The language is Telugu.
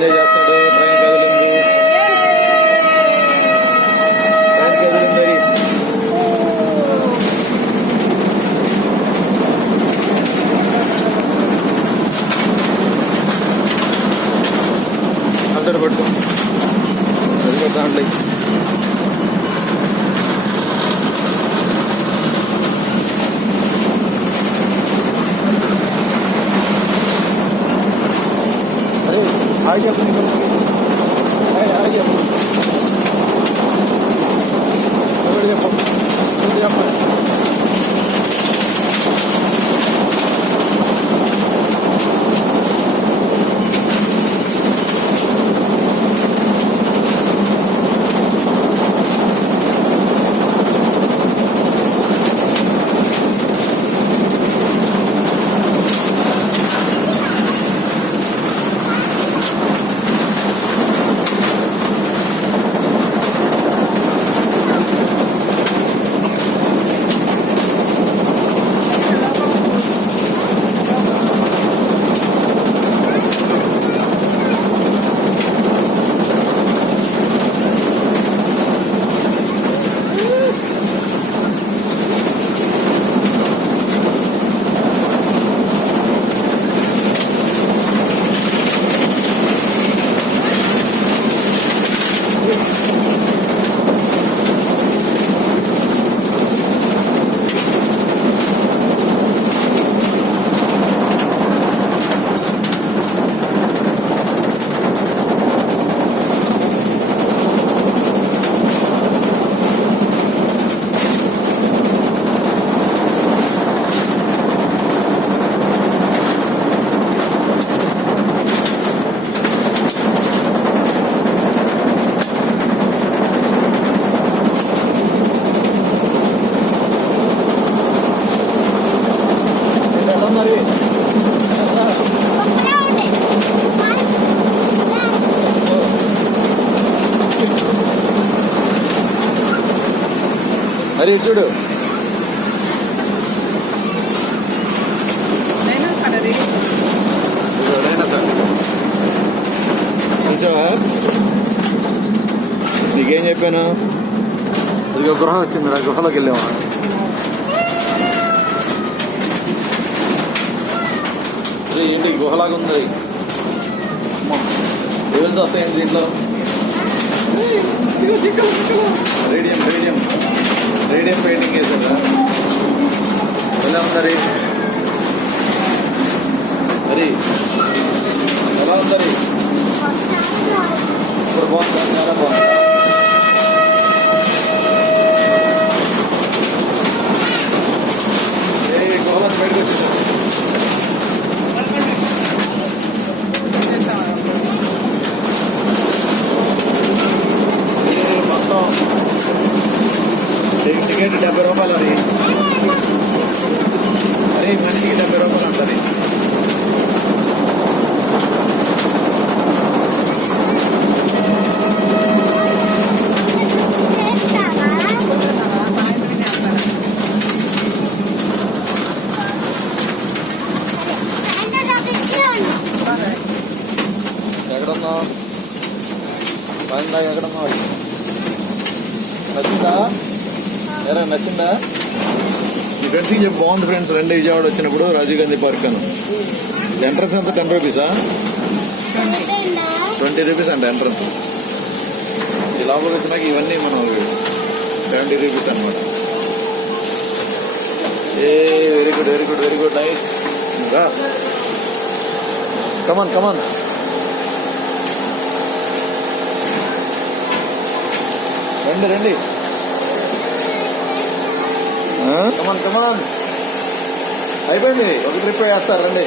ఎంజాయ్ చేస్తాడు. ట్రైన్ కదిలింది. ట్రైన్ కదిలింది మరి. అందరు పట్టు దాంట్లో. అరే హాయ్ చెప్పు నీకు హాయ్ హాయ్ చెప్పు మరి చూడు. చూసావా? నీకేం చెప్పాను? ఇదిగో గృహ వచ్చింది రా గృహలోకి వెళ్ళామా ఏంటి గుహలాగా ఉంది? లెవెల్స్ వస్తాయండి దీంట్లో? Radium radium. రేడియం పెయింటింగ్ వేసారా ఎలా ఉందరి మరి ఎలా ఉందరి ఇప్పుడు బాగుందా? చాలా టి- టికెట్ డెబ్బై రూపాయలు అది అరే మనిషికి డెబ్బై రూపాయలు అంటది ఎక్కడున్నావు బాగుందా ఎక్కడున్నావు నచ్చిందా ఎలా నచ్చిందా? మీ ఫ్రెండ్స్కి చెప్పి బాగుంది ఫ్రెండ్స్ రెండు విజయవాడ వచ్చినప్పుడు రాజీవ్ గాంధీ పార్క్ అను. ఎంట్రన్స్ ఎంత? టెన్ రూపీసా ట్వంటీ రూపీస్ అంట ఎంట్రన్స్ ఈ లోపలికి వచ్చినాక ఇవన్నీ మనం సెవెంటీ రూపీస్ అనమాట ఏ very good very good very good nice రా. కమాన్ కమాన్ రండి రండి. కమాన్ కమాన్ అయిపోయింది. ఒక ట్రిప్ వేస్తారు రండి.